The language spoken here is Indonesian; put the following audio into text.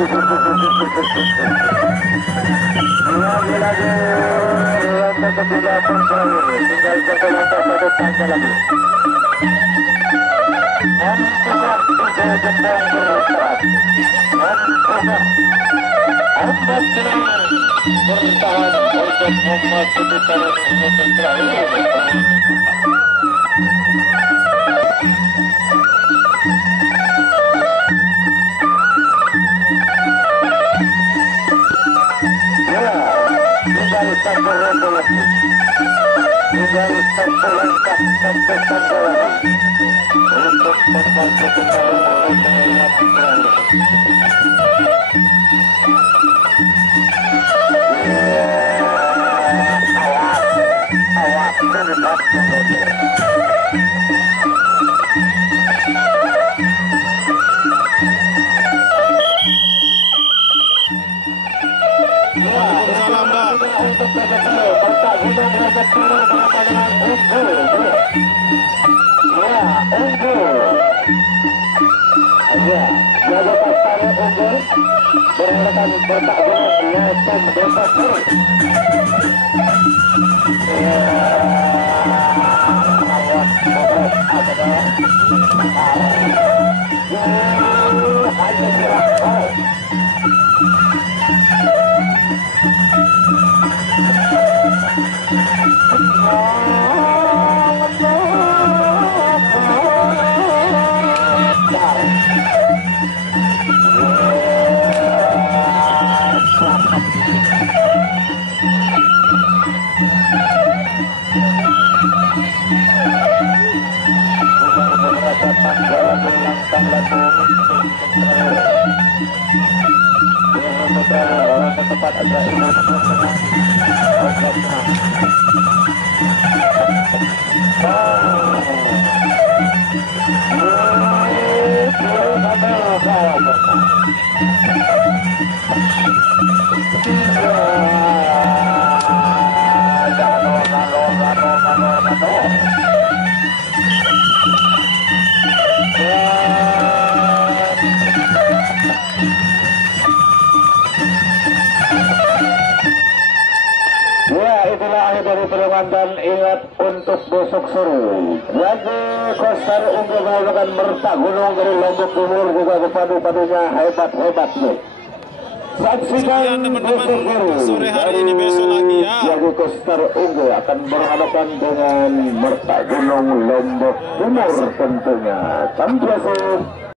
Lagi-lagi untuk kedua pemain tinggal satu langkah satu tangga lagi. Dan sudah tiga jempol bertahan. Dan sudah 4 jam bertahan untuk memasuki taraf terakhir. Tinggal satu langkah lagi. Tinggal satu langkah satu tangga lagi untuk memasuki taraf terakhir. Awas terlepas kemudian. Waalaikumsalam, Mbak. Untuk Bapak Gunung Raja Turun bersama dengan unggul. Ya, unggul. Ya, jaga pasar unggul berhadapan Bapak Gunung Yayasan Desa Turun. Ya, awas progres adalah hanya dirahmati. Tempat adalah imam dari pertemuan dan ingat untuk besok sore lagi Kostar unggul mengalahkan Merta Gunung dari Lombok Timur juga kepadu-padunya hebat-hebat nih. Saksikan besok sore hari ini, besok lagi ya. Lagi Kostar unggul akan berhadapan dengan Merta Gunung Lombok Timur tentunya. Sampurasun.